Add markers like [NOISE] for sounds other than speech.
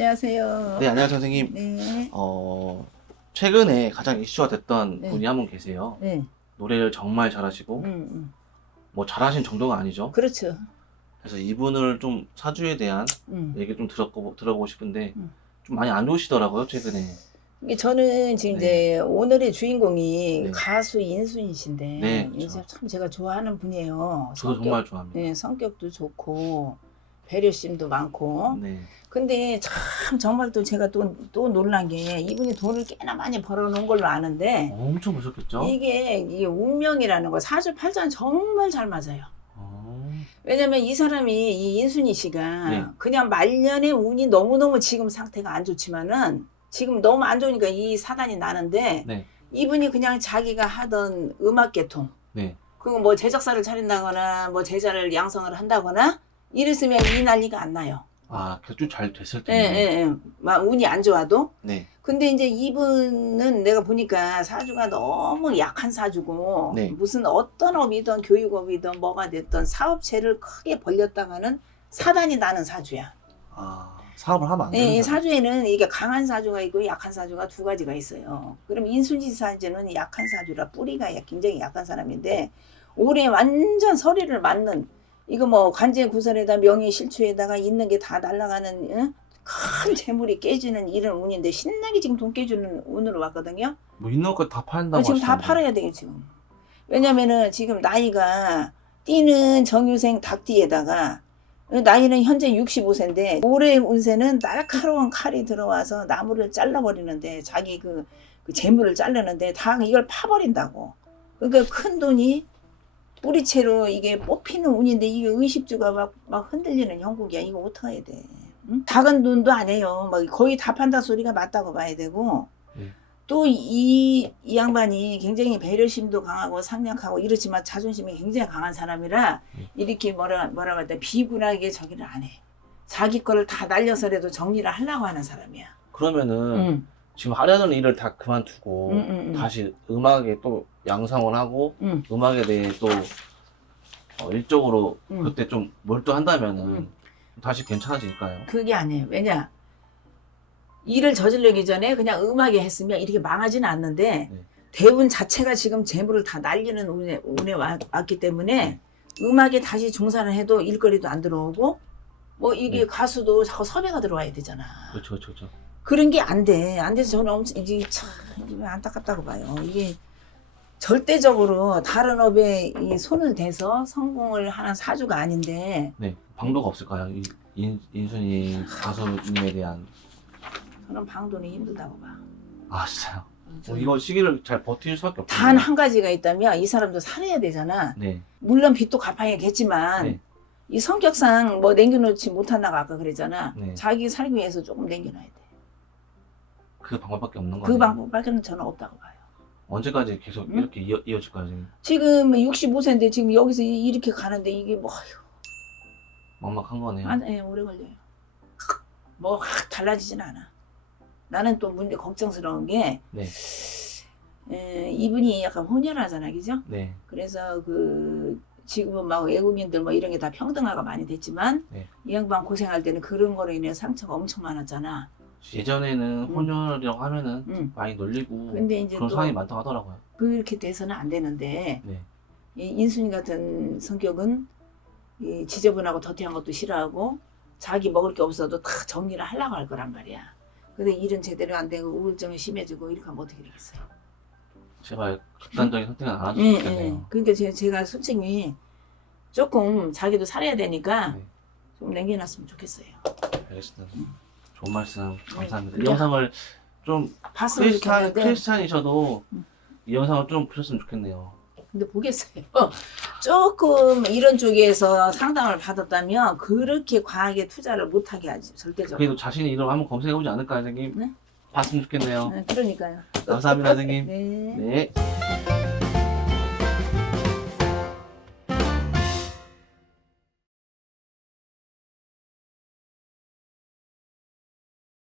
안녕하세요. 네, 안녕하세요, 선생님. 네. 어, 최근에 가장 이슈가 됐던 네. 분이 한 분 계세요. 네. 노래를 정말 잘하시고, 음, 음. 뭐 잘하신 정도가 아니죠. 그렇죠. 그래서 이분을 좀 사주에 대한 음. 얘기 좀 들었고, 들어보고 싶은데, 음. 좀 많이 안 좋으시더라고요, 최근에. 이게 저는 지금 네. 이제 오늘의 주인공이 네. 가수 인순이신데 네, 이제 그렇죠. 참 제가 좋아하는 분이에요. 저도 성격, 정말 좋아합니다. 네, 성격도 좋고 배려심도 많고. 네. 근데 참 정말 또 제가 또, 또 놀란 게 이분이 돈을 꽤나 많이 벌어놓은 걸로 아는데 엄청 보셨겠죠? 이게 이게 운명이라는 거 사주팔자는 정말 잘 맞아요. 어, 왜냐면 이 사람이 이 인순이 씨가 네. 그냥 말년에 운이 너무너무 지금 상태가 안 좋지만은 지금 너무 안 좋으니까 이 사단이 나는데 네. 이분이 그냥 자기가 하던 음악 계통 네. 그리고 뭐 제작사를 차린다거나 뭐 제자를 양성을 한다거나 이랬으면 이 난리가 안 나요. 아, 그래도 좀잘 됐을 예. 예, 예. 막 운이 안 좋아도. 네. 근데 이제 이분은 내가 보니까 사주가 너무 약한 사주고 네. 무슨 어떤 업이든 교육업이든 뭐가 됐든 사업체를 크게 벌렸다가는 사단이 나는 사주야. 아, 사업을 하면 안 되는 예, 이 사람. 사주에는 이게 강한 사주가 있고 약한 사주가 두 가지가 있어요. 그럼 인순지 사주는 약한 사주라 뿌리가 약- 굉장히 약한 사람인데 올해 완전 서리를 맞는 이거 뭐 관제 구설에다 명예 실추에다가 있는 게 다 날아가는 응? 큰 재물이 깨지는 이런 운인데 신나게 지금 돈 깨주는 운으로 왔거든요. 뭐 있는 것다 판다고 지금 다 하시던데. 팔아야 돼요 지금. 왜냐면은 지금 나이가 띠는 정유생 닭띠에다가 나이는 현재 65세인데 올해 운세는 날카로운 칼이 들어와서 나무를 잘라버리는데 자기 그, 그 재물을 자르는데 다 이걸 파버린다고. 그러니까 큰 돈이 뿌리채로 이게 뽑히는 운인데 이게 의식주가 막, 막 흔들리는 형국이야. 이거 어떡해야 돼. 응? 작은 돈도 아니에요. 막 거의 다 판다 소리가 맞다고 봐야 되고. 네. 또이 이 양반이 굉장히 배려심도 강하고 상냥하고 이렇지만 자존심이 굉장히 강한 사람이라 네. 이렇게 뭐라 뭐라 할때 비굴하게 저기를 안 해. 자기 거를 다 날려서라도 정리를 하려고 하는 사람이야. 그러면은 응. 지금 하려는 일을 다 그만두고 응, 응, 응. 다시 음악에 또 양성을 하고 응. 음악에 대해 또 어, 일적으로 응. 그때 좀 몰두한다면은 응. 다시 괜찮아질까요? 그게 아니에요. 왜냐? 일을 저지르기 전에 그냥 음악에 했으면 이렇게 망하지는 않는데 네. 대운 자체가 지금 재물을 다 날리는 운에, 운에 와- 왔기 때문에 네. 음악에 다시 종사를 해도 일거리도 안 들어오고 뭐 이게 네. 가수도 자꾸 섭외가 들어와야 되잖아. 그렇죠, 그렇죠, 그런 게 안 돼. 안 돼서 저는 엄청 이게 참 안타깝다고 봐요. 이게 절대적으로 다른 업에 이 손을 대서 성공을 하는 사주가 아닌데 네, 방도가 없을까요? 이, 인, 인순이 가수님에 대한 저는 방도는 힘들다고 봐. 아 진짜요? 어, 이거 시기를 잘 버틸 수밖에 없어요. 단 한 가지가 있다면 이 사람도 살아야 되잖아. 네, 물론 빚도 갚아야겠지만 네. 이 성격상 뭐 남겨놓지 못한다고 아까 그랬잖아. 네. 자기 살기 위해서 조금 남겨놔야 돼. 그 방법밖에 없는 거예요. 그 방법밖에는 저는 없다고 봐요. 언제까지 계속 응? 이렇게 이어, 이어질까요? 지금 지금 65세인데 지금 여기서 이- 이렇게 가는데 이게 뭐 막막한 거네요. 안, 예, 오래 걸려요. 뭐 확 달라지진 않아. 나는 또 문제 걱정스러운 게 네, 에, 이분이 약간 혼혈하잖아, 그죠? 네, 그래서 그 지금은 막 외국인들 뭐 이런 게 다 평등화가 많이 됐지만 네. 이 양반 고생할 때는 그런 거로 인해 상처가 엄청 많았잖아. 예전에는 응. 혼혈이라고 하면은 응. 많이 놀리고 근데 이제 그런 또 상황이 많다고 하더라고요. 그렇게 돼서는 안 되는데 네, 이 인순이 같은 성격은 이 지저분하고 더티한 것도 싫어하고 자기 먹을 게 없어도 다 정리를 하려고 할 거란 말이야. 근데 일은 제대로 안 되고 우울증이 심해지고 이렇게 하면 어떻게 되겠어요? 제발 극단적인 선택은 안 예, 하셨으면 예. 그러니까 제, 제가 솔직히 조금 자기도 살아야 되니까 네. 좀 남겨놨으면 좋겠어요. 알겠습니다. 좋은 말씀 감사합니다. 네. 이 영상을 좀 봤으면 크리스찬, 좋겠는데 크리스찬이셔도 음. 이 영상을 좀 보셨으면 좋겠네요. 근데 보겠어요. [LAUGHS] 조금 이런 쪽에서 상담을 받았다면 그렇게 과하게 투자를 못하게 하지 절대적으로. 그래도 자신이 이름 한번 검색해보지 않을까요, 선생님? 네. 봤으면 좋겠네요. 네, 그러니까요. 감사합니다, 선생님. [LAUGHS] 네. 네.